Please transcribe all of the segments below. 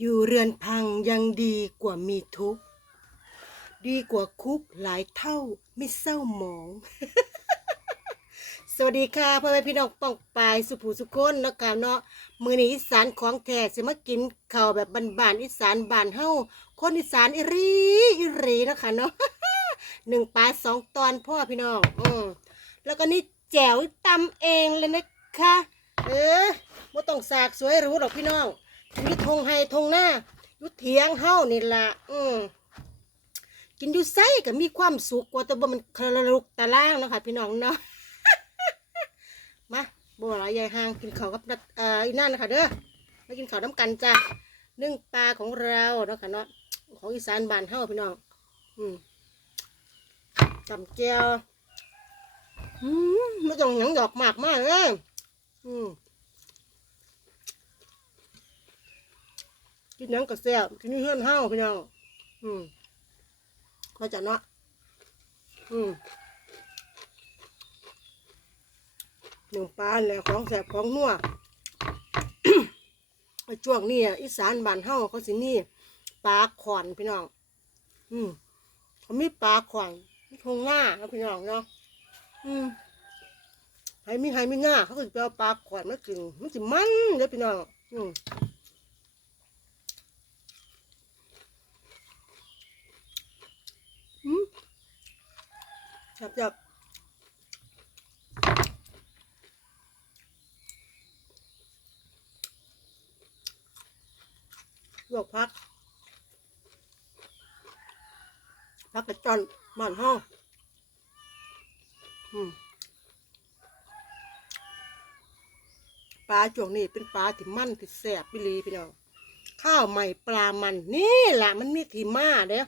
อยู่เรือนพังยังดีกว่ามีทุกข์ ดีกว่าคุกหลายเท่าไม่เศร้าหมอง สวัสดีค่ะพ่อแม่พี่น้องป้องปายสุภูสุคนเนาะค่ะเนาะมือนี้อีสานของแท้สิมากินข้าวแบบบ้านๆอีสานบ้านเฮาคนอีสานอีรีอีรีเนาะค่ะเนาะหนึ่งปลาสองตอนพ่อพี่น้องอืมแล้วก็นี่แจ๋วตำเองเลยนะคะ เออไม่ต้องสากสวยหรู้หรอกพี่น้อง ยุทงไฮทงหน้าอยุเถียงเฮานี่ละอืมกินอยู่ไสก็มีความสุขกว่าแต่บ่มันคลลุกตะล่างเนาะค่ะพี่น้องเนาะมาบ่หลายยายห่างกินข้าวกับนัดเอ่ออีนั่นนะคะเด้อมากินข้าวน้ำกันจ้ะนึ่งปลาของเราเนาะค่ะเนาะของอีสานบ้านเฮาพี่น้อง อืมจำแก้วอืมไม่ต้องหยังดอกมากมากเลยอืม กินหยังกระแซ่บกินนี่เฮือนเฮาพี่น้องอืมมาจากเนาะอืมหนึ่งปลาแหละของแสบของนัว ไอ้ช่วงนี้อะอีสานบ้านเฮาเขาสินี่ปลาขอนพี่น้อง อืมเขามีปลาขอนมีทงหน้านะพี่น้องเนาะอืมให้มีให้มีหน้าเขาก็จะไปเอาปลาขอนมากินมันสิมันเด้อพี่น้อง อืม จับจับลวกพัก พักกระจอนบ้านห้องปลาจวงนี่เป็นปลาที่มันที่แสบพี่ลีพี่น้องข้าวใหม่ปลามันนี่แหละมันมีที่มาเด้อ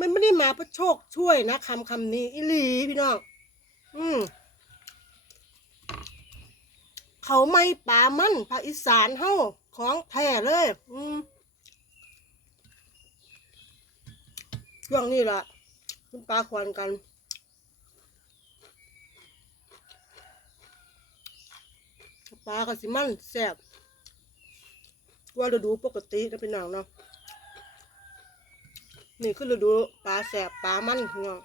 มันไม่ได้มาเพราะโชคช่วยนะคำคำนี้อีหลีพี่น้องอืมเขาไม่ปลามันภาคอีสานเฮาของแท้เลย อืมช่วงนี้ล่ะคุณปลาควันกันปลากระสิมันแซ่บว่าฤดูปกตินะพี่น้องเนาะ นี่คือฤดูปลาแซ่บปลามันเนาะ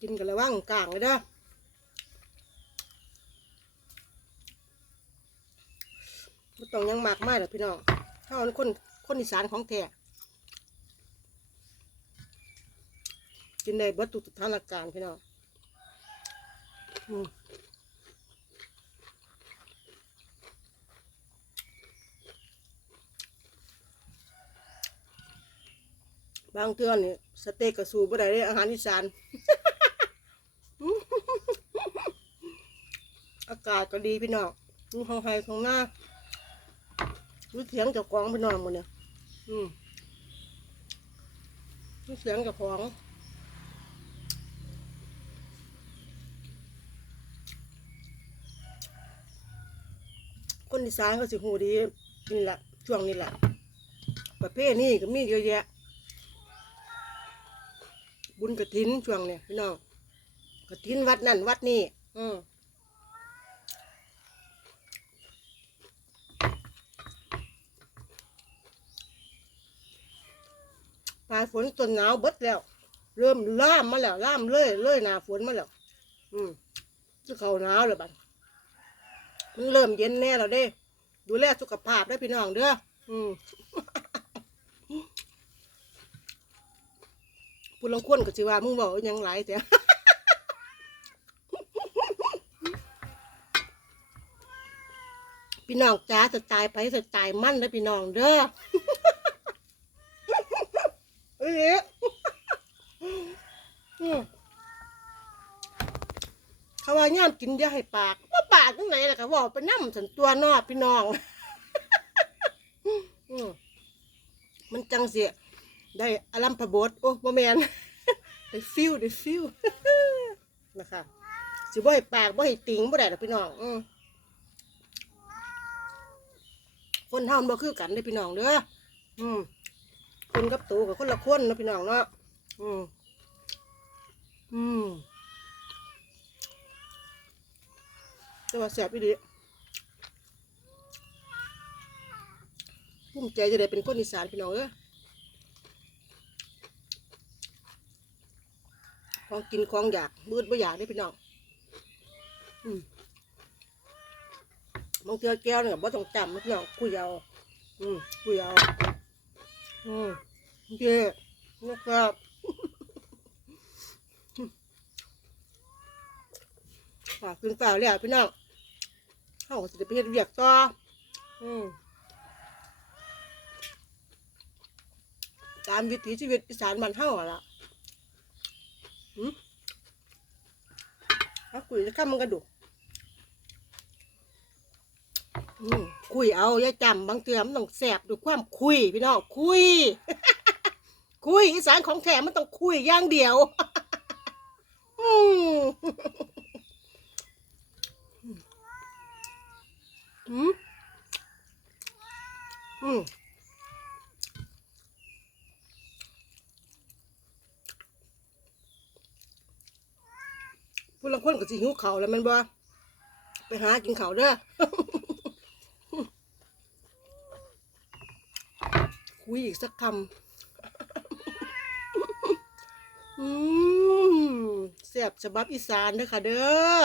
กินกันระว่างกลางเลยเด้อไม่ต้องยังมากมายหรอกพี่น้องถ้าเป็นคนคนอีสานของแท้กินได้เบิดทุกสถานการณ์พี่น้องอืม บางเทื่อนี่สเต็กกระสูบ่ได้เลยอาหารอีสาน อากาศก็ดีพี่น้องมีห้องไฮของหน้ารู้เสียงจากกองไปนอนหมดเนี่ยอืมรู้เสียงจากของคนอีสานเขาสิหูดีนี่แหละช่วงนี้แหละประเภทนี้ก็มีเยอะแยะ บุญกระถินช่วงเนี่ยพี่น้องกระถินวัดนั่นวัดนี่อืมปลายฝนต้นหนาวเบิดแล้ว เริ่มล่ามมาแล้วล่ามเลยเลยหนาฝนมาแล้ว อืมจะเข้าหนาวแล้วบัดมันเริ่มเย็นแน่แล้วเด้ ดูแลสุขภาพได้พี่น้องเด้ออืม ผู้ลางคนก็สิว่ามึงบอกยังหลายแต่พี่น้องจ้าสไตล์ไปสไตล์มั่นนะพี่น้องเด้อเอ้ยเขาว่าย่ามกินเดี๋ยวให้ปากว่าปากตรงไหนล่ะคะบอกไปนั่มสันตัวนอพี่น้องมันจังเสีย ได้อลัมพบดโอ้บ่แมนได้ฟิวได้ฟิวนะคะสิบ่ให้ปากบ่ให้ติงบ่ได้ดอกพี่น้องอืคนเฮามันบ่คือกันเด้พี่น้องเด้ออืมคนกับตูกับคนละคนนะพี่น้องเนาะอืมอืมแต่ว่าแสบอีดีภูมิใจจะได้เป็นคนอีสานพี่น้องเอ้ย ของกินของอยากมืดไม่อยากได้พี่น้องมบางเทือแก้วเนี่ยบ่ต้องจำนะพี่น้องคุยเอาอืมคุยเอาอืมโอเคนะครับฝากกินเปล่าแล้วพี่น้องเขาก็จะไปเฮ็ดเวียกต่ออืมตามวิถีชีวิตอีสานบ้านเฮาอะล่ะ เอาคุยจะข้ามมันกระดูกคุยเอาอย่าจำบางเตือมันต้องแสบด้วยความคุยพี่น้องคุย คุยอีสานของแท้มันต้องคุยอย่างเดียวอืมอืม ผู้ละคนก็สิหิวเขาวแล้วแมันบ่ไปหากินเขาวเด้อคุยอีกสักคำอืมแซ่บฉบับอีสานเด้อค่ะเด้อ